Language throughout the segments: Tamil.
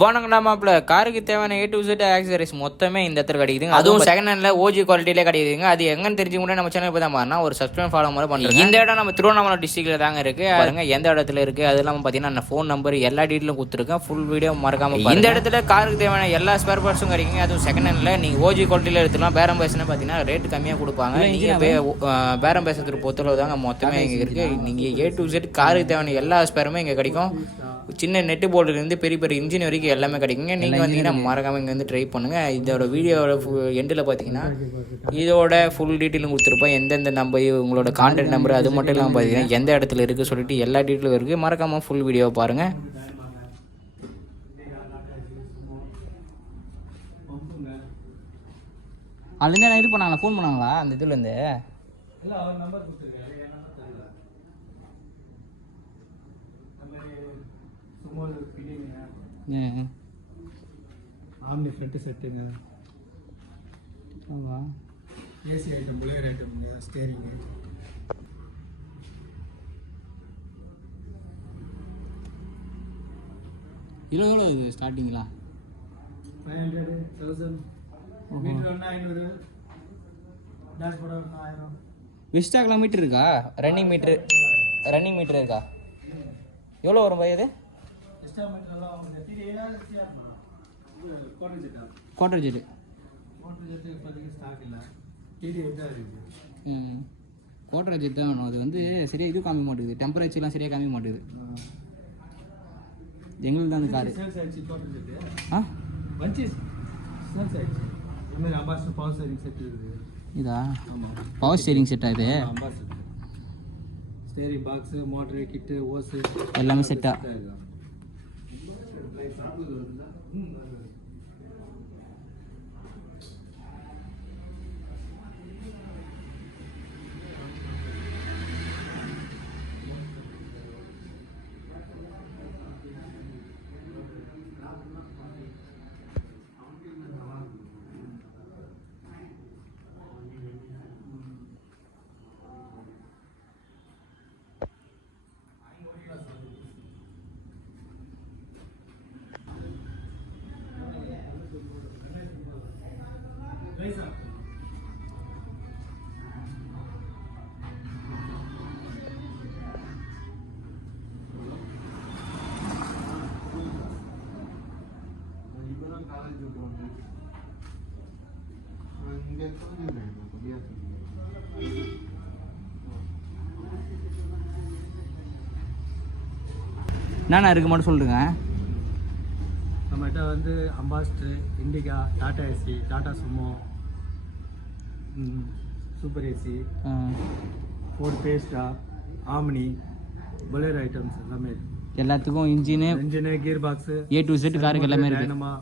வணக்கம் மாப்பிள்ள. காருக்கு தேவையான A to Z ஆக்சசரிஸ் மொத்தமே இந்த இடத்துல கிடைக்குதுங்க. அதுவும் செகண்ட் ஹேண்ட்ல ஓஜி குவாலிட்டியிலே கிடைக்குதுங்க. அது எங்கன்னு தெரிஞ்சு கூட நம்ம சேனல் தான் பாருனா ஒரு சப்ஸ்கிரைப் ஃபாலோ மாதிரி பண்ணுறோம். இந்த இடம் நம்ம திருவண்ணாமலை டிஸ்ட்ரிக்ட்ல தாங்க இருக்கு. பாருங்க எந்த இடத்துல இருக்கு, அது இல்லாமல் பார்த்தீங்கன்னா ஃபோன் நம்பர் எல்லா டீட்டெயிலும் கொடுத்துருக்கேன். ஃபுல் வீடியோ மறக்காம இந்த இடத்துல காருக்கு தேவையான எல்லா ஸ்பேர் பார்ட்ஸும் கிடைக்குங்க. அதுவும் செகண்ட் ஹேண்ட்ல நீங்கள் ஓஜி குவாலிட்டியில் எடுத்துலாம். பேரம் பேசுனா பார்த்தீங்கன்னா ரேட் கம்மியாக கொடுப்பாங்க. நீங்கள் பேரம் பேசுறதுக்கு பொறுத்தளவு தாங்க மொத்தமே இங்கே இருக்கு. நீங்கள் A to Z காருக்கு தேவையான எல்லா ஸ்பேருமே இங்கே கிடைக்கும். சின்ன நெட்டு போர்டுலேருந்து பெரிய பெரிய இன்ஜின் வரைக்கும் எல்லாமே கிடைக்குங்க. நீங்கள் வந்தீங்கன்னா மறக்காமல் இங்கே வந்து ட்ரை பண்ணுங்கள். இதோட வீடியோட எண்டில் பார்த்தீங்கன்னா இதோட ஃபுல் டீட்டெயிலும் கொடுத்துருப்போம். எந்தெந்த நம்பர், உங்களோட கான்டாக்ட் நம்பர், அது மட்டும் இல்லாமல் பார்த்தீங்கன்னா எந்த இடத்துல இருக்குது சொல்லிட்டு எல்லா டீட்டெயிலும் இருக்குது. மறக்காமல் ஃபுல் வீடியோவை பாருங்கள். அதுலேருந்து நான் இது பண்ணாங்களா, ஃபோன் பண்ணாங்களா அந்த இதுலேருந்து? ஆம்னி ஃப்ரண்ட் செட்டுங்க. ஆமாம், ஏசி ஐட்டம், புலேர் ஐட்டம்ங்க, ஸ்டேரிங்கு. எவ்வளோ இது ஸ்டார்டிங்களா? 500, 1000 மீட்டர் ஒன்று 500, டேஷ்போர்டு ஒன்று 1000. எக்ஸ்ட்ரா கிலோமீட்டர் இருக்கா? ரன்னிங் மீட்டர் இருக்கா? எவ்வளோ வரும் பாய் அது? எக்ஸ்ட்ரா மீட்டர்லாம் அவங்க குவார்டர் ஜெட்டு இப்போதைக்கு ஸ்டாக் இல்லை. TDI தான் இருக்குது. குவார்டர் ஜெட் தான் வேணும். அது வந்து சரியாக இது காமிக்க மாட்டேங்குது, டெம்பரேச்சர்லாம் சரியாக காமிக்க மாட்டேங்குது. எங்களுக்கு தான் அந்த காரு சேல்ஸ் ஆயிடுச்சு. குவார்டர் ஜெட்டு வச்சு சேல்ஸ் ஆயிடுச்சு. இதுமாதிரி அம்பாசிடர் பவர் ஸ்டேரிங் செட் இருக்குது. இதா பவர் ஸ்டேரிங் செட்டா? இது Ambassador steering box, motor, kit, hose எல்லாமே செட்டா? என்னண்ணா இருக்கு மட்டும் சொல்லுங்க. நம்மகிட்ட வந்து Ambassador, Indica, Tata AC, Tata Sumo, super AC, Ford Fiesta, Omni, Bolero items எல்லாமே இருக்கு. எல்லாத்துக்கும் engine, gear box, A to Z காருக்கு எல்லாமே இருக்கு. டைனமா,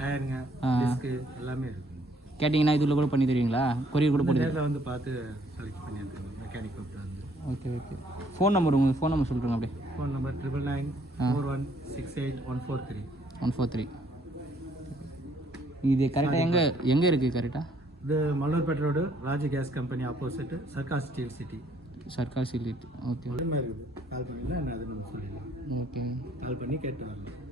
டயருங்க, டிஸ்க்கு எல்லாமே இருக்கு. கேட்டிங்கன்னா இதுல கூட பண்ணி தருவீங்களா? கொரியர் கூட போட்டு நேரில் வந்து பார்த்து செலக்ட் பண்ணி எடுத்துக்கணும். மெக்கானிக் வந்து ஓகே. ஃபோன் நம்பர், உங்கள் ஃபோன் நம்பர் சொல்கிறேங்க அப்படியே. Phone number 9994168143. 143. இது கரெக்டாக எங்கே இருக்குது கரெக்டாக? இது Mallurpettai road, Raj gas company opposite, Sarkar steel city. Sarkar city. Okay. இருக்குது. கால் பண்ணிடலாம், என்ன அது நம்ம சொல்லிடலாம். ஓகே, கால் பண்ணி கேட்டு வரலாம்.